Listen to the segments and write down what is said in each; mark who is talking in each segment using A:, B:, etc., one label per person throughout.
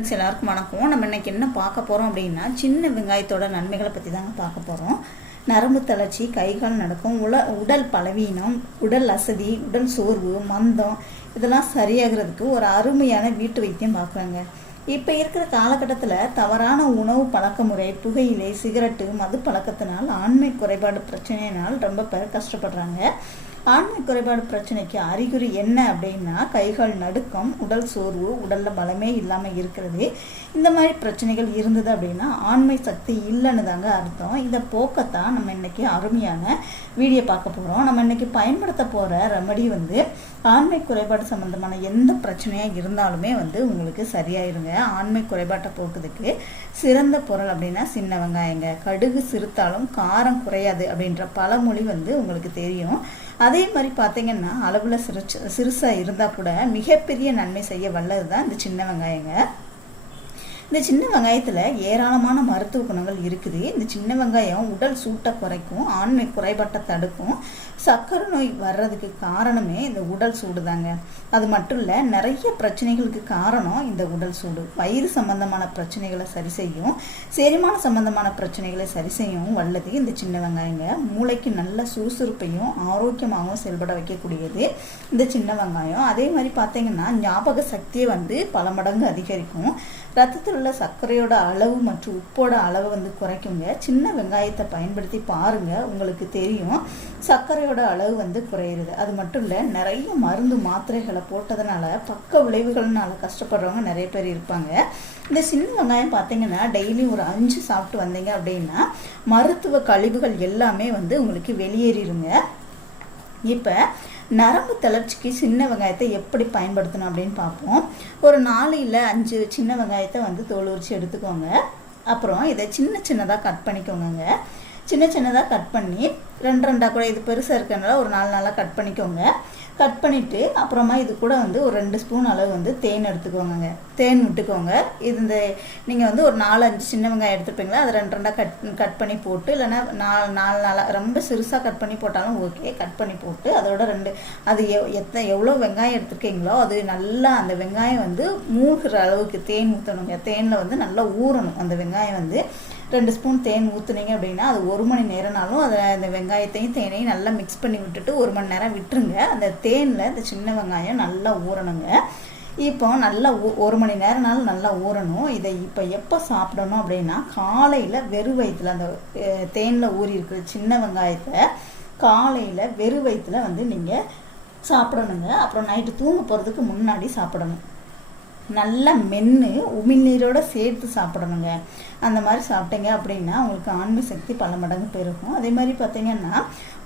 A: Friends எல்லாருக்கும் வணக்கம். நம்ம இன்னைக்கு என்ன பார்க்க போகிறோம் அப்படின்னா சின்ன வெங்காயத்தோட நன்மைகளை பற்றி தாங்க பார்க்க போகிறோம் நரம்பு தளர்ச்சி கைகால் நடக்கும் உல உடல் பலவீனம் உடல் அசதி உடல் சோர்வு மந்தம் இதெல்லாம் சரியாகிறதுக்கு ஒரு அருமையான வீட்டு வைத்தியம் பார்க்குறாங்க இப்போ இருக்கிற காலகட்டத்தில் தவறான உணவு பழக்க முறை புகையிலை சிகரெட்டு மது பழக்கத்தினால் ஆண்மை குறைபாடு பிரச்சனையினால் ரொம்ப பேர் கஷ்டப்படுறாங்க. ஆண்மை குறைபாடு பிரச்சனைக்கு அறிகுறி என்ன அப்படின்னா கைகால் நடுக்கம் உடல் சோர்வு உடல்ல பலமே இல்லாமல் இருக்கிறது. இந்த மாதிரி பிரச்சனைகள் இருந்தது அப்படின்னா ஆண்மை சக்தி இல்லைன்னு தாங்க அர்த்தம். இந்த போக்கத்தான் நம்ம இன்னைக்கு அருமையான வீடியோ பார்க்க போகிறோம் நம்ம இன்னைக்கு பயன்படுத்த போகிற ரெமடி வந்து ஆண்மை குறைபாடு சம்மந்தமான எந்த பிரச்சனையாக இருந்தாலுமே வந்து உங்களுக்கு சரியாயிருங்க. ஆண்மை குறைபாட்டை போக்குறதுக்கு சிறந்த பொருள் அப்படின்னா சின்ன வெங்காயங்க. கடுகு சிறுத்தாலும் காரம் குறையாது அப்படின்ற பழமொழி வந்து உங்களுக்கு தெரியும். அதே மாதிரி பார்த்தீங்கன்னா அளவில் சிறு சிறுசாக இருந்தால் கூட மிகப்பெரிய நன்மை செய்ய வல்லது தான் இந்த சின்ன வெங்காயங்க. இந்த சின்ன வெங்காயத்தில் ஏராளமான மருத்துவ குணங்கள் இருக்குது. இந்த சின்ன வெங்காயம் உடல் சூட்டை குறைக்கும் ஆண்மை குறைபாட்டை தடுக்கும். சர்க்கரை நோய் வர்றதுக்கு காரணமே இந்த உடல் சூடு தாங்க அது மட்டும் இல்லை நிறைய பிரச்சனைகளுக்கு காரணம் இந்த உடல் சூடு. வயிறு சம்பந்தமான பிரச்சனைகளை சரி செய்யும் செரிமான சம்பந்தமான பிரச்சனைகளை சரி செய்யும் வல்லது இந்த சின்ன வெங்காயங்க. மூளைக்கு நல்ல சுறுசுறுப்பையும் ஆரோக்கியமாகவும் செயல்பட வைக்கக்கூடியது இந்த சின்ன வெங்காயம். அதே மாதிரி பார்த்தீங்கன்னா ஞாபக சக்தியை வந்து பல மடங்கு அதிகரிக்கும். ரத்தத்தில் உள்ள சர்க்கரையோட அளவு மற்றும் உப்போட அளவை வந்து குறைக்குங்க. சின்ன வெங்காயத்தை பயன்படுத்தி பாருங்க உங்களுக்கு தெரியும். சர்க்கரையோட அளவு வந்து குறையிறது. அது மட்டும் இல்லை நிறைய மருந்து மாத்திரைகளை போட்டதுனால பக்க விளைவுகள்னால கஷ்டப்படுறவங்க நிறைய பேர் இருப்பாங்க. இந்த சின்ன வெங்காயம் பார்த்தீங்கன்னா டெய்லி ஒரு அஞ்சு சாப்பிட்டு வந்தீங்க அப்படின்னா மருத்துவ கழிவுகள் எல்லாமே வந்து உங்களுக்கு வெளியேறிடுங்க இப்போ நரம்பு தளர்ச்சிக்கு சின்ன வெங்காயத்தை எப்படி பயன்படுத்தணும் அப்படின்னு பார்ப்போம். ஒரு நாலு இல்லை அஞ்சு சின்ன வெங்காயத்தை வந்து தோல் உரிச்சு எடுத்துக்கோங்க. அப்புறம் இதை சின்ன சின்னதாக கட் பண்ணிக்கோங்க சின்ன சின்னதாக கட் பண்ணி ரெண்டு ரெண்டாக கூட இது பெருசாக இருக்கிறதுனால ஒரு நாலு நாளாக கட் பண்ணிக்கோங்க. கட் பண்ணிவிட்டு அப்புறமா இது கூட வந்து ஒரு ரெண்டு ஸ்பூன் அளவு வந்து தேன் எடுத்துக்கோங்க தேன் விட்டுக்கோங்க. இது இந்த நீங்கள் வந்து ஒரு நாலு அஞ்சு சின்ன வெங்காயம் எடுத்துருப்பீங்களா? அதை ரெண்டு ரெண்டாக கட் கட் பண்ணி போட்டு இல்லைன்னா நாலு நாலு நாளாக ரொம்ப சிறுசாக கட் பண்ணி போட்டாலும் ஓகே கட் பண்ணி போட்டு அதோட ரெண்டு அது எவ் எத்தனை எவ்வளோ வெங்காயம் எடுத்துருக்கீங்களோ அது நல்லா அந்த வெங்காயம் வந்து மூழ்கிற அளவுக்கு தேன் ஊற்றணுங்க தேனில் வந்து நல்லா ஊறணும். அந்த வெங்காயம் வந்து ரெண்டு ஸ்பூன் தேன் ஊற்றுனீங்க அப்படின்னா அது ஒரு மணி நேரம்னாலும் அதை அந்த வெங்காயத்தையும் தேனையும் நல்லா மிக்ஸ் பண்ணி விட்டுட்டு ஒரு மணி நேரம் விட்டுருங்க. அந்த தேனில் இந்த சின்ன வெங்காயம் நல்லா ஊறணுங்க. இப்போ நல்லா ஒரு மணி நேரம்னாலும் நல்லா ஊறணும். இதை இப்போ எப்போ சாப்பிடணும் அப்படின்னா காலையில் வெறும் வயிற்றுல அந்த தேனில் ஊறி இருக்கிற சின்ன வெங்காயத்தை காலையில் வெறும் வயிற்றுல வந்து நீங்கள் சாப்பிடணுங்க. அப்புறம் நைட்டு தூங்க போகிறதுக்கு முன்னாடி சாப்பிடணும். நல்லா மென்று உமிழ்நீரோடு சேர்த்து சாப்பிடணுங்க. அந்த மாதிரி சாப்பிட்டீங்க அப்படின்னா உங்களுக்கு ஆண்மை சக்தி பல மடங்கு பெருகும். அதே மாதிரி பார்த்தீங்கன்னா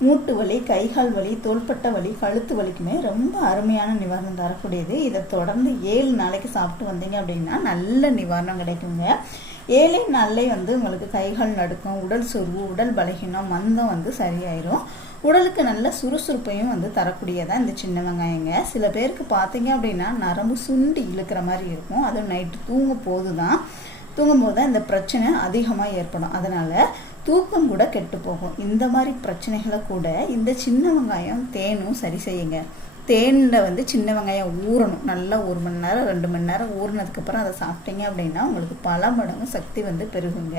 A: மூட்டு வலி கைகால் வலி தோள்பட்ட வலி கழுத்து வலிக்குமே ரொம்ப அருமையான நிவாரணம் தரக்கூடியது. இதை தொடர்ந்து ஏழு நாளைக்கு சாப்பிட்டு வந்தீங்க அப்படின்னா நல்ல நிவாரணம் கிடைக்குங்க. ஏழே நாளிலே வந்து உங்களுக்கு கைகால் நடுக்கம் உடல் சொர்வு உடல் பலகீனம் மந்தம் வந்து சரியாயிரும். உடலுக்கு நல்ல சுறுசுறுப்பையும் வந்து தரக்கூடியதாக இந்த சின்ன வெங்காயங்க. சில பேருக்கு பார்த்தீங்க அப்படின்னா நரம்பு சுண்டி இழுக்கிற மாதிரி இருக்கும். அதுவும் நைட்டு தூங்க போது தான் தூங்கும்போது தான் இந்த பிரச்சனை அதிகமாக ஏற்படும். அதனால் தூக்கம் கூட கெட்டு போகும். இந்த மாதிரி பிரச்சனைகளை கூட இந்த சின்ன வெங்காயம் தேனும் சரி செய்யுங்க. தேனில் வந்து சின்ன வெங்காயம் ஊறணும். நல்லா ஒரு மணி நேரம் ரெண்டு மணி நேரம் ஊறினதுக்கப்புறம் அதை சாப்பிட்டீங்க அப்படின்னா உங்களுக்கு பல மடங்கு சக்தி வந்து பெருகுங்க.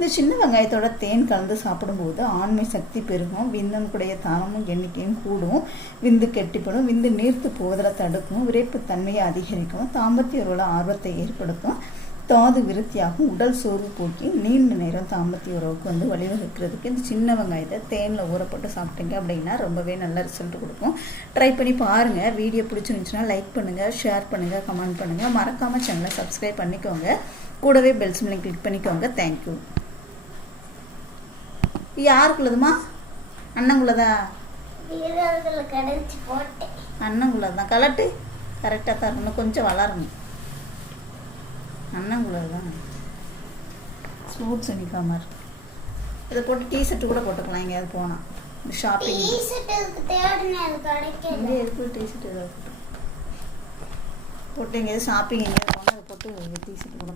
A: இந்த சின்ன வெங்காயத்தோட தேன் கலந்து சாப்பிடும்போது ஆண்மை சக்தி பெருகும். விந்தனுடைய தானமும் எண்ணிக்கையும் கூடும். விந்து கெட்டிப்படும். விந்து நீர்த்து போவதில் தடுக்கும். விரைப்பு தன்மையை அதிகரிக்கும். தாம்பத்திய ஆர்வத்தை ஏற்படுத்தும். தாது விருத்தியாகும். உடல் சோர்வு போக்கி நீண்ட நேரம் தாம்பத்திய உறவுக்கு வந்து வழிவகுக்கிறதுக்கு இந்த சின்ன வெங்காயத்தை தேனில் ஊறப்பட்டு சாப்பிட்டீங்க அப்படின்னா ரொம்பவே நல்ல ரிசல்ட் கொடுக்கும். ட்ரை பண்ணி பாருங்கள் வீடியோ பிடிச்சிருந்துச்சுன்னா லைக் பண்ணுங்கள் ஷேர் பண்ணுங்கள் கமெண்ட் பண்ணுங்கள் மறக்காமல் சேனலை சப்ஸ்கிரைப் பண்ணிக்கோங்க. கூடவே பெல்ஸ் சிம்லை கிளிக் பண்ணிக்கோங்க. தேங்க்யூ யாருக்குள்ளதுமா? அண்ணங்குள்ளதா? அண்ணங்குள்ளதான் கலட்டு. கரெக்டாக தான் இன்னும் கொஞ்சம் வளரணும். அண்ணங்குள்ளது தான் ஸ்போர்ட்ஸ் யூனிஃபார்மாக இதை போட்டு டிஷர்ட் கூட போட்டுக்கலாம். எங்கேயாவது போனால் ஷாப்பிங் இங்கே இருக்கு. டிஷர்ட் போட்டு. போட்டு எங்கேயாவது ஷாப்பிங் எங்கேயாவது போனால் அதை போட்டு டிஷர்ட் கூட